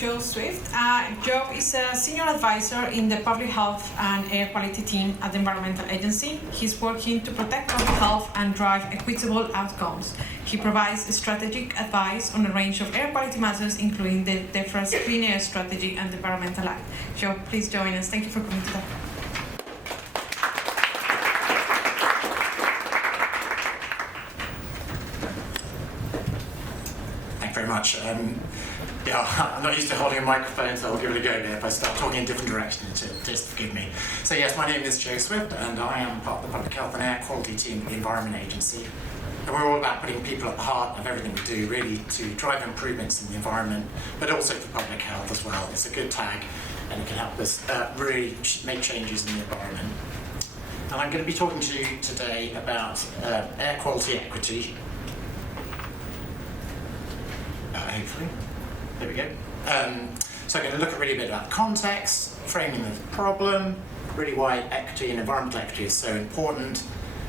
Joe Swift. Joe is a senior advisor in the public health and air quality team at the Environmental Agency. He's working to protect public health and drive equitable outcomes. He provides strategic advice on a range of air quality matters, including the DEFRA's Clean Air Strategy and the Environmental Act. Joe, please join us. Thank you for coming today. Thank you very much. I'm not used to holding a microphone, so I'll give it a go there. If I start talking in a different direction, just forgive me. So yes, my name is Joe Swift, and I am part of the Public Health and Air Quality team at the Environment Agency. And we're all about putting people at the heart of everything we do, really, to drive improvements in the environment, but also for public health as well. It's a good tag, and it can help us really make changes in the environment. And I'm going to be talking to you today about air quality equity. Hopefully. There we go. So I'm going to look at really a bit about the context, framing the problem, really why equity and environmental equity is so important,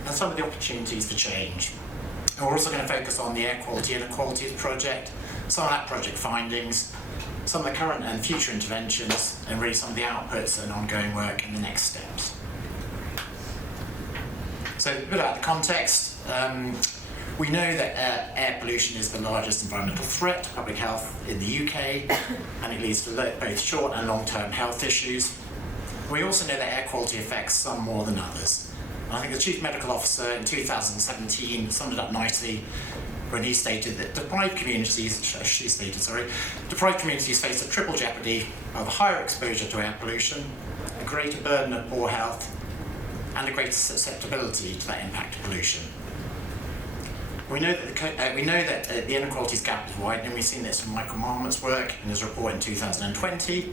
and some of the opportunities for change. And we're also going to focus on the Air Quality Inequalities Project, some of that project findings, some of the current and future interventions, and really some of the outputs and ongoing work and the next steps. So a bit about the context. We know that air pollution is the largest environmental threat to public health in the UK, and it leads to both short and long-term health issues. We also know that air quality affects some more than others. And I think the Chief Medical Officer in 2017 summed it up nicely when he stated that deprived communities face a triple jeopardy of higher exposure to air pollution, a greater burden of poor health, and a greater susceptibility to that impact of pollution. We know that the inequalities gap is widening. We've seen this from Michael Marmot's work in his report in 2020,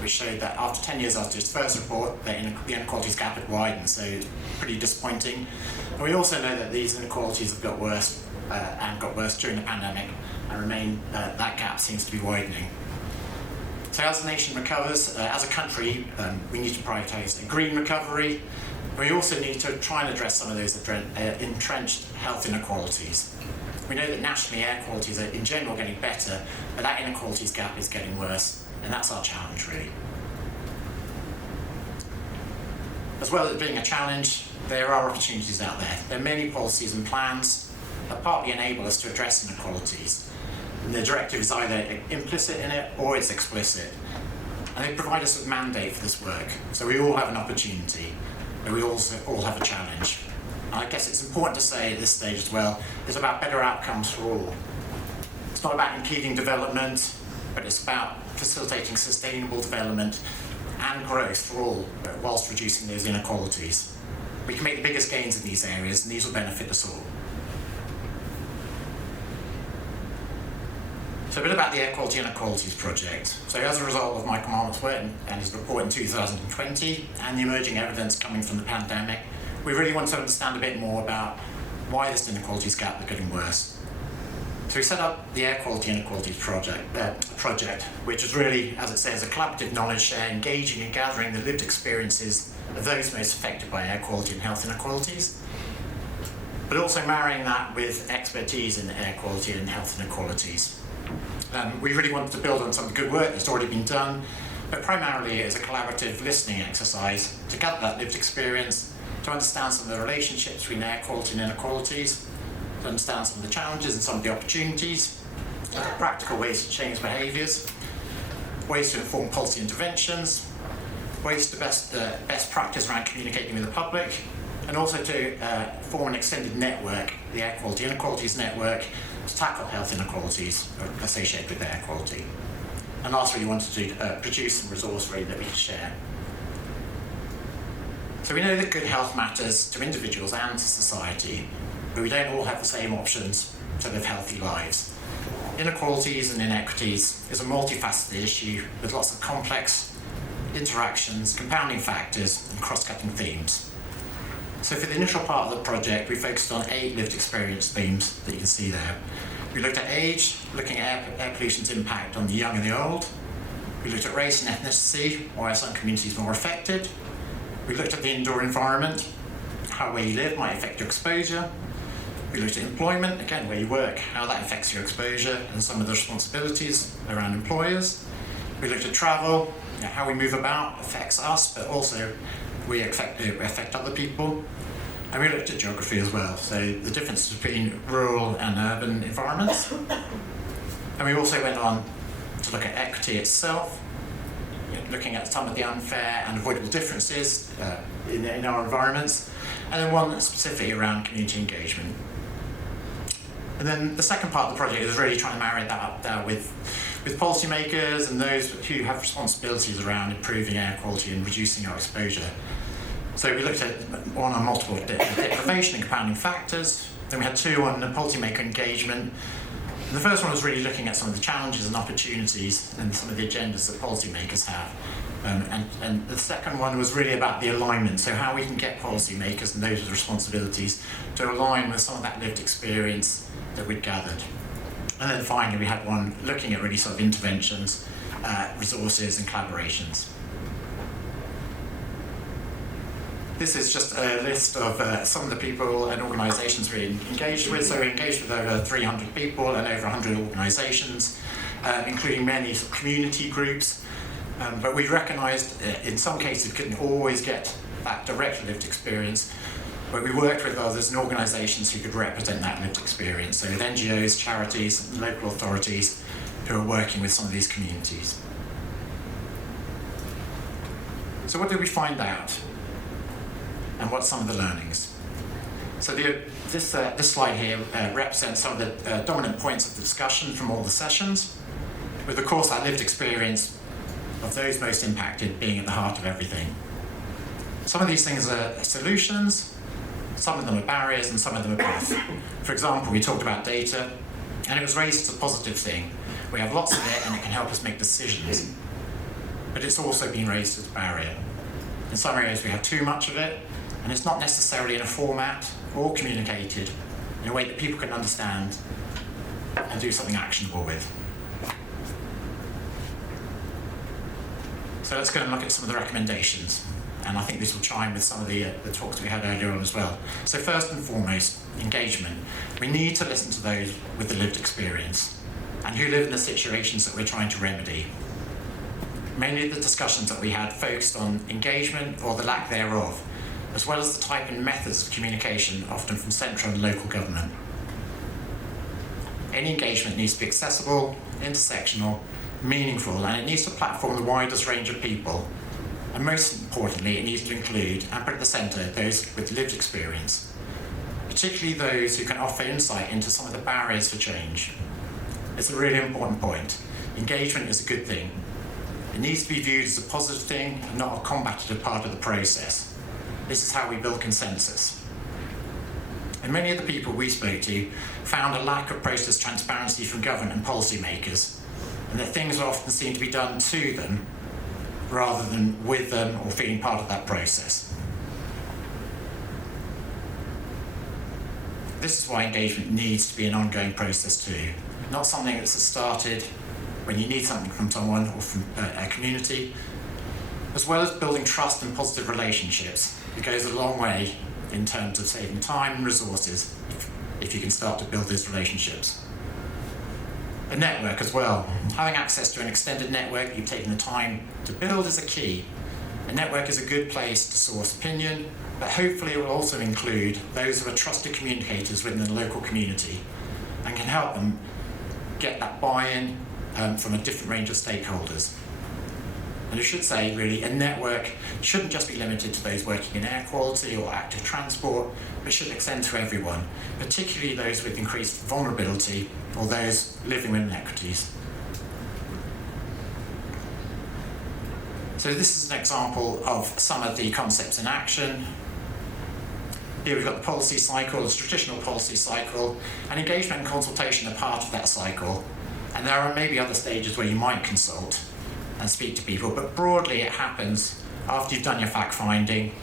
which showed that after 10 years after his first report, the inequalities gap had widened, so it's pretty disappointing. And we also know that these inequalities have got worse and got worse during the pandemic, and that gap seems to be widening. So as the nation recovers, as a country, we need to prioritise a green recovery. We also need to try and address some of those entrenched health inequalities. We know that nationally air qualities are in general getting better, but that inequalities gap is getting worse, and that's our challenge really. As well as being a challenge, there are opportunities out there. There are many policies and plans that partly enable us to address inequalities. And the directive is either implicit in it or it's explicit. And they provide us with a mandate for this work, so we all have an opportunity. And we also all have a challenge. And I guess it's important to say at this stage as well, it's about better outcomes for all. It's not about impeding development, but it's about facilitating sustainable development and growth for all, whilst reducing those inequalities. We can make the biggest gains in these areas, and these will benefit us all. So a bit about the Air Quality Inequalities Project. So as a result of Michael Marmot's work and his report in 2020 and the emerging evidence coming from the pandemic, we really want to understand a bit more about why this inequalities gap is getting worse. So we set up the Air Quality Inequalities Project, which is really, as it says, a collaborative knowledge share, engaging and gathering the lived experiences of those most affected by air quality and health inequalities, but also marrying that with expertise in air quality and health inequalities. We really wanted to build on some of the good work that's already been done, but primarily as a collaborative listening exercise to gather that lived experience, to understand some of the relationships between air quality and inequalities, to understand some of the challenges and some of the opportunities, practical ways to change behaviours, ways to inform policy interventions, ways to best practice around communicating with the public, and also to form an extended network, the Air Quality Inequalities Network, to tackle health inequalities associated with air quality. And lastly, we wanted to produce some resource really that we could share. So we know that good health matters to individuals and to society, but we don't all have the same options to live healthy lives. Inequalities and inequities is a multifaceted issue with lots of complex interactions, compounding factors, and cross-cutting themes. So for the initial part of the project, we focused on 8 lived experience themes that you can see there. We looked at age, looking at air pollution's impact on the young and the old. We looked at race and ethnicity, why are some communities more affected. We looked at the indoor environment, how where you live might affect your exposure. We looked at employment, again, where you work, how that affects your exposure and some of the responsibilities around employers. We looked at travel, how we move about affects us, but also we affect other people. And we looked at geography as well, so the difference between rural and urban environments. And we also went on to look at equity itself, looking at some of the unfair and avoidable differences in our environments, and then one specifically around community engagement. And then the second part of the project is really trying to marry that up there with policymakers and those who have responsibilities around improving air quality and reducing our exposure. So we looked at one on multiple deprivation and compounding factors. Then we had two on policymaker engagement. And the first one was really looking at some of the challenges and opportunities and some of the agendas that policymakers have. And the second one was really about the alignment, so how we can get policymakers and those with responsibilities to align with some of that lived experience that we'd gathered. And then finally we had one looking at really sort of interventions, resources and collaborations. This is just a list of some of the people and organisations we engaged with. So we engaged with over 300 people and over 100 organisations, including many sort of community groups. But we recognised in some cases we couldn't always get that direct lived experience, but we worked with others and organisations who could represent that lived experience. So with NGOs, charities, and local authorities who are working with some of these communities. So what did we find out? And what's some of the learnings? So this slide here represents some of the dominant points of the discussion from all the sessions, with of course our lived experience of those most impacted being at the heart of everything. Some of these things are solutions, some of them are barriers, and some of them are both. For example, we talked about data, and it was raised as a positive thing. We have lots of it and it can help us make decisions, but it's also been raised as a barrier. In some areas we have too much of it, and it's not necessarily in a format or communicated in a way that people can understand and do something actionable with. So let's go and look at some of the recommendations, and I think this will chime with some of the talks we had earlier on as well. So first and foremost, engagement. We need to listen to those with the lived experience and who live in the situations that we're trying to remedy. Many of the discussions that we had focused on engagement or the lack thereof, as well as the type and methods of communication, often from central and local government. Any engagement needs to be accessible, intersectional, meaningful, and it needs to platform the widest range of people. And most importantly, it needs to include and put at the centre those with lived experience, particularly those who can offer insight into some of the barriers for change. It's a really important point. Engagement is a good thing. It needs to be viewed as a positive thing and not a combative part of the process. This is how we build consensus. And many of the people we spoke to found a lack of process transparency from government and policymakers, and that things often seem to be done to them rather than with them or feeling part of that process. This is why engagement needs to be an ongoing process too, not something that's started when you need something from someone or from a community, as well as building trust and positive relationships. It goes a long way in terms of saving time and resources if you can start to build these relationships. A network as well. Having access to an extended network that you've taken the time to build is a key. A network is a good place to source opinion, but hopefully it will also include those who are trusted communicators within the local community and can help them get that buy-in from a different range of stakeholders. And I should say, really, a network shouldn't just be limited to those working in air quality or active transport, but should extend to everyone, particularly those with increased vulnerability or those living with inequities. So this is an example of some of the concepts in action. Here we've got the policy cycle, the traditional policy cycle, and engagement and consultation are part of that cycle. And there are maybe other stages where you might consult and speak to people, but broadly it happens after you've done your fact-finding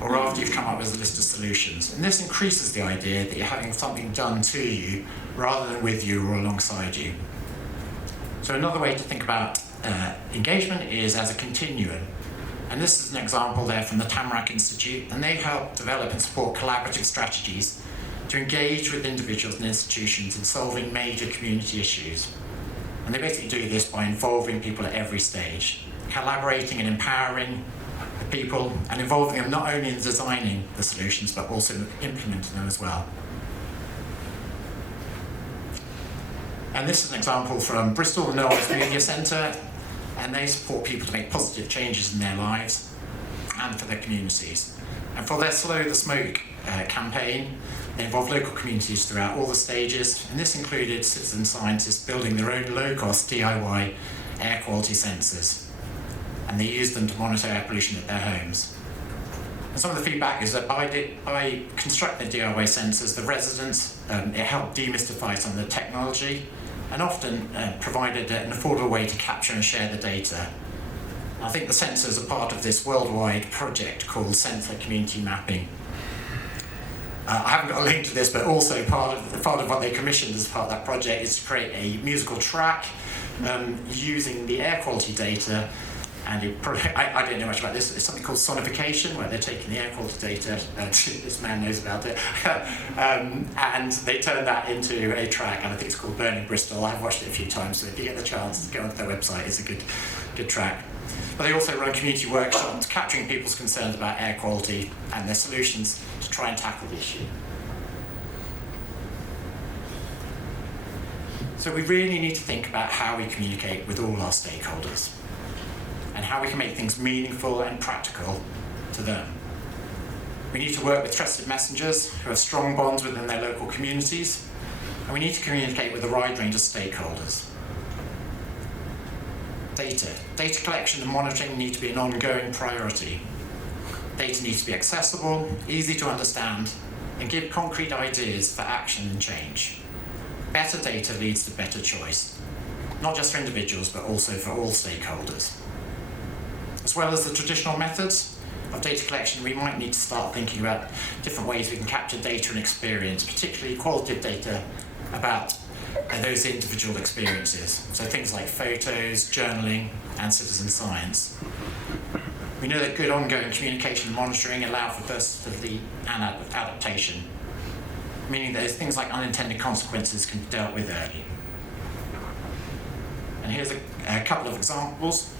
or after you've come up with a list of solutions. And this increases the idea that you're having something done to you rather than with you or alongside you. So another way to think about engagement is as a continuum. And this is an example there from the Tamarack Institute, and they help develop and support collaborative strategies to engage with individuals and institutions in solving major community issues. And they basically do this by involving people at every stage, collaborating and empowering the people and involving them not only in designing the solutions but also implementing them as well. And this is an example from Bristol, the Knowles Media Centre, and they support people to make positive changes in their lives and for their communities. And for their Slow the Smoke campaign, they involved local communities throughout all the stages, and this included citizen scientists building their own low-cost DIY air quality sensors, and they used them to monitor air pollution at their homes. And some of the feedback is that by constructing the DIY sensors, the residents, it helped demystify some of the technology and often provided an affordable way to capture and share the data. I think the sensors are part of this worldwide project called Sensor Community Mapping. I haven't got a link to this, but also part of what they commissioned as part of that project is to create a musical track using the air quality data. And I don't know much about this. It's something called sonification, where they're taking the air quality data. This man knows about it. And they turn that into a track, and I think it's called Burning Bristol. I've watched it a few times, so if you get the chance to go onto their website, it's a good track. But they also run community workshops, capturing people's concerns about air quality and their solutions to try and tackle the issue. So we really need to think about how we communicate with all our stakeholders, and how we can make things meaningful and practical to them. We need to work with trusted messengers who have strong bonds within their local communities, and we need to communicate with a wide range of stakeholders. Data collection and monitoring need to be an ongoing priority. Data needs to be accessible, easy to understand, and give concrete ideas for action and change. Better data leads to better choice, not just for individuals, but also for all stakeholders. As well as the traditional methods of data collection, we might need to start thinking about different ways we can capture data and experience, particularly qualitative data about those individual experiences. So things like photos, journaling, and citizen science. We know that good ongoing communication and monitoring allow for versatility and adaptation, meaning that things like unintended consequences can be dealt with early. And here's a couple of examples.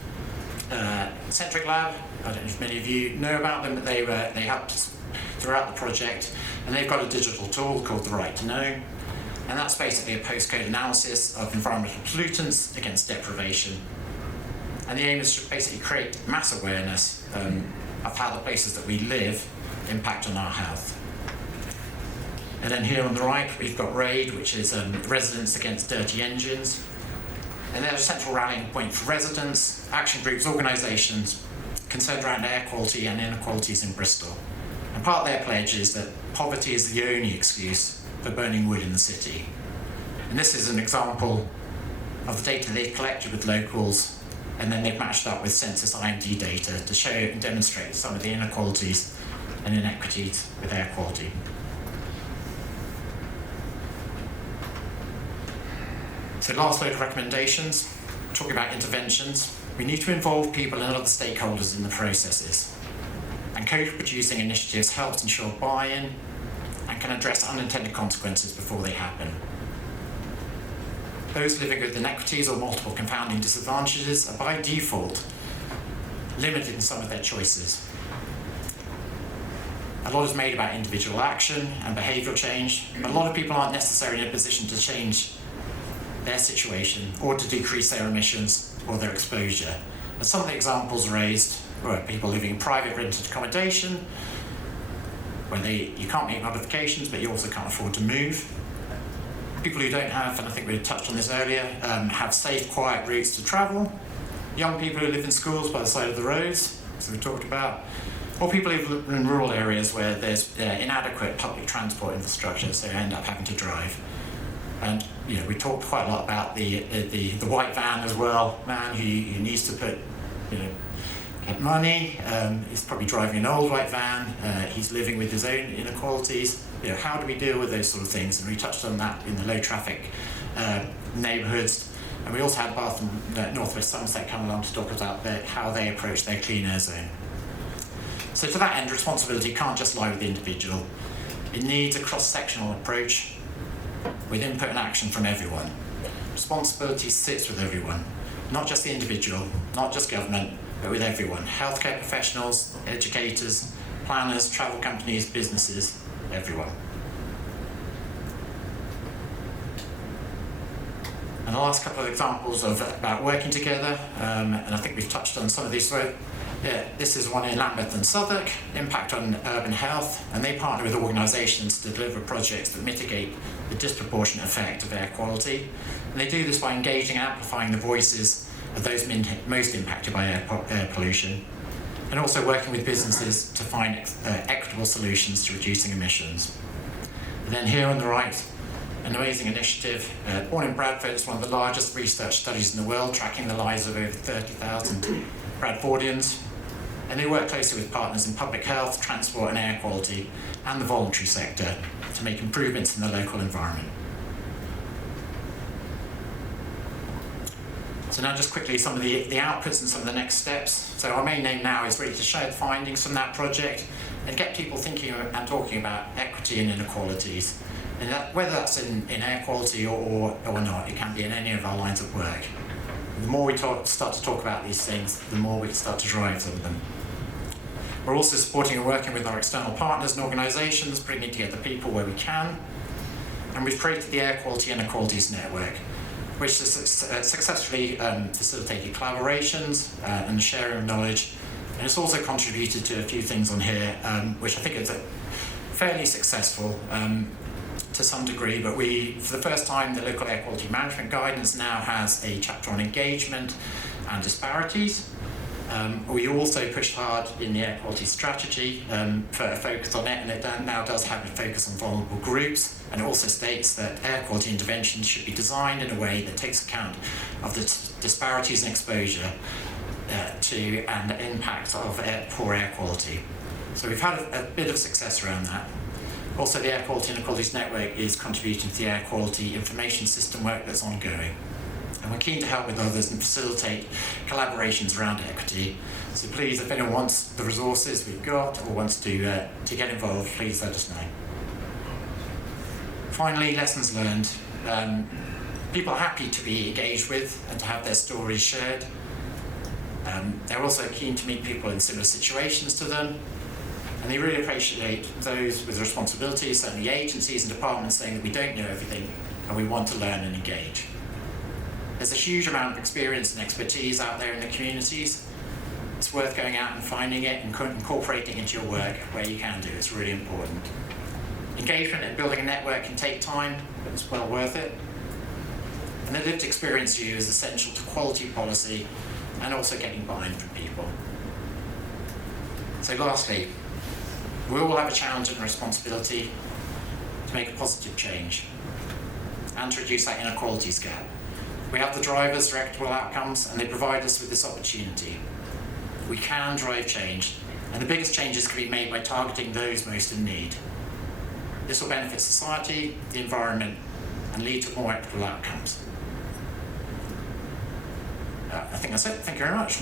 Centric Lab, I don't know if many of you know about them, but they helped us throughout the project, and they've got a digital tool called The Right to Know, and that's basically a postcode analysis of environmental pollutants against deprivation. And the aim is to basically create mass awareness of how the places that we live impact on our health. And then here on the right, we've got RAID, which is Residents Against Dirty Engines. And they're a central rallying point for residents, action groups, organisations concerned around air quality and inequalities in Bristol. And part of their pledge is that poverty is the only excuse for burning wood in the city. And this is an example of the data they've collected with locals, and then they've matched up with census IMD data to show and demonstrate some of the inequalities and inequities with air quality. So last load of recommendations, talking about interventions. We need to involve people and other stakeholders in the processes. And co-producing initiatives helps ensure buy-in and can address unintended consequences before they happen. Those living with inequities or multiple confounding disadvantages are by default limited in some of their choices. A lot is made about individual action and behavioural change, but a lot of people aren't necessarily in a position to change their situation or to decrease their emissions or their exposure. And some of the examples raised were people living in private rented accommodation, where you can't make modifications, but you also can't afford to move. People who don't have, and I think we touched on this earlier, have safe, quiet routes to travel. Young people who live in schools by the side of the roads, as we talked about. Or people who live in rural areas where there's inadequate public transport infrastructure, so they end up having to drive. And we talked quite a lot about the white van as well. Man who needs to put have money. He's probably driving an old white van. He's living with his own inequalities. How do we deal with those sort of things? And we touched on that in the low traffic neighbourhoods. And we also had Bath and North West Somerset come along to talk about how they approach their clean air zone. So to that end, responsibility can't just lie with the individual. It needs a cross-sectional approach with input and action from everyone. responsibility sits with everyone, not just the individual, not just government, but with everyone. Healthcare professionals, educators, planners, travel companies, businesses, everyone. And the last couple of examples about working together, and I think we've touched on some of these. So, this is one in Lambeth and Southwark, Impact on Urban Health, and they partner with organisations to deliver projects that mitigate the disproportionate effect of air quality. And they do this by engaging and amplifying the voices of those most impacted by air pollution, and also working with businesses to find equitable solutions to reducing emissions. And then here on the right, an amazing initiative, born in Bradford. It's one of the largest research studies in the world, tracking the lives of over 30,000 Bradfordians. And they work closely with partners in public health, transport and air quality, and the voluntary sector to make improvements in the local environment. So now just quickly some of the outputs and some of the next steps. So our main aim now is really to share the findings from that project and get people thinking and talking about equity and inequalities. And whether that's in air quality or not, it can be in any of our lines of work. The more we start to talk about these things, the more we can start to drive some of them. We're also supporting and working with our external partners and organisations, bringing together people where we can. And we've created the Air Quality Inequalities Network, which has successfully facilitated collaborations and the sharing of knowledge. And it's also contributed to a few things on here, which I think is fairly successful to some degree, but for the first time, the Local Air Quality Management Guidance now has a chapter on engagement and disparities. We also pushed hard in the air quality strategy for a focus on it, and it now does have a focus on vulnerable groups, and it also states that air quality interventions should be designed in a way that takes account of the disparities in exposure to and the impact of poor air quality. So we've had a bit of success around that. Also, the Air Quality Inequalities Network is contributing to the air quality information system work that's ongoing. And we're keen to help with others and facilitate collaborations around equity. So please, if anyone wants the resources we've got or wants to get involved, please let us know. Finally, lessons learned. People are happy to be engaged with and to have their stories shared. They're also keen to meet people in similar situations to them. And they really appreciate those with responsibilities, certainly agencies and departments, saying that we don't know everything and we want to learn and engage. There's a huge amount of experience and expertise out there in the communities. It's worth going out and finding it and incorporating it into your work where you can do. It's really important. Engagement and building a network can take time, but it's well worth it. And the lived experience view is essential to quality policy and also getting buy-in from people. So lastly, we all have a challenge and a responsibility to make a positive change and to reduce that inequalities gap. We have the drivers for equitable outcomes, and they provide us with this opportunity. We can drive change, and the biggest changes can be made by targeting those most in need. This will benefit society, the environment, and lead to more equitable outcomes. I think that's it. Thank you very much.